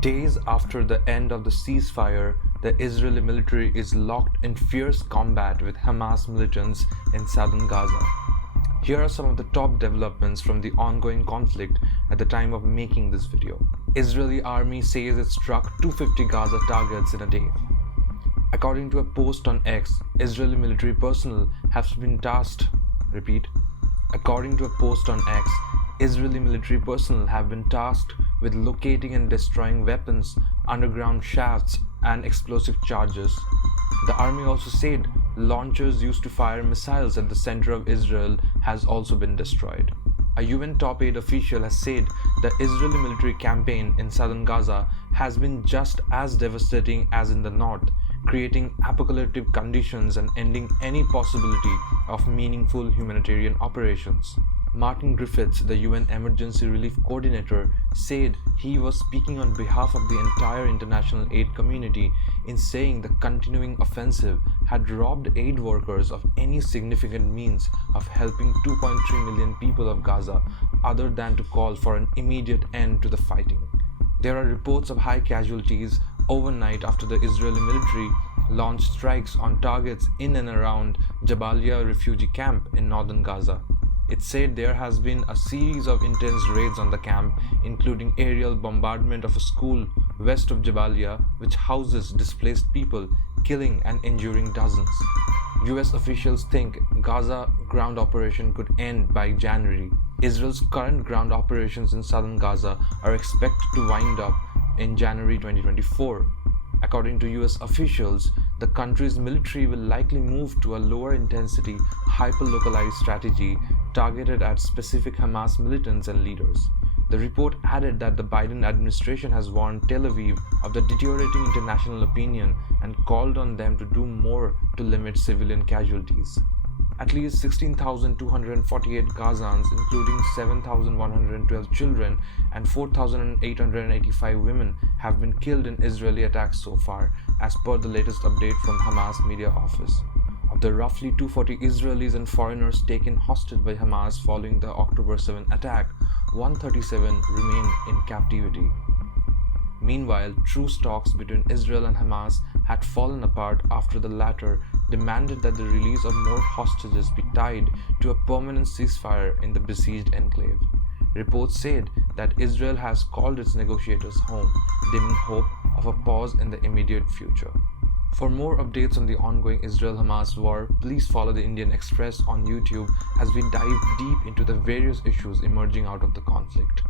Days after the end of the ceasefire, the Israeli military is locked in fierce combat with Hamas militants in southern Gaza. Here are some of the top developments from the ongoing conflict at the time of making this video. Israeli army says it struck 250 Gaza targets in a day. According to a post on X, Israeli military personnel have been tasked, according to a post on X, Israeli military personnel have been tasked with locating and destroying weapons, underground shafts, and explosive charges. The army also said launchers used to fire missiles at the center of Israel has also been destroyed. A UN top aid official has said the Israeli military campaign in southern Gaza has been just as devastating as in the north, creating apocalyptic conditions and ending any possibility of meaningful humanitarian operations. Martin Griffiths, the UN Emergency Relief Coordinator, said he was speaking on behalf of the entire international aid community in saying the continuing offensive had robbed aid workers of any significant means of helping 2.3 million people of Gaza other than to call for an immediate end to the fighting. There are reports of high casualties overnight after the Israeli military launched strikes on targets in and around Jabalia refugee camp in northern Gaza. It said there has been a series of intense raids on the camp, including aerial bombardment of a school west of Jabalia, which houses displaced people, killing and injuring dozens. US officials think Gaza ground operation could end by January. Israel's current ground operations in southern Gaza are expected to wind up in January 2024. According to US officials, the country's military will likely move to a lower intensity, hyper-localized strategy targeted at specific Hamas militants and leaders. The report added that the Biden administration has warned Tel Aviv of the deteriorating international opinion and called on them to do more to limit civilian casualties. At least 16,248 Gazans, including 7,112 children and 4,885 women, have been killed in Israeli attacks so far, as per the latest update from Hamas media office. Of the roughly 240 Israelis and foreigners taken hostage by Hamas following the October 7 attack, 137 remain in captivity. Meanwhile, truce talks between Israel and Hamas had fallen apart after the latter demanded that the release of more hostages be tied to a permanent ceasefire in the besieged enclave. Reports said that Israel has called its negotiators home, dimming hope of a pause in the immediate future. For more updates on the ongoing Israel-Hamas war, please follow the Indian Express on YouTube as we dive deep into the various issues emerging out of the conflict.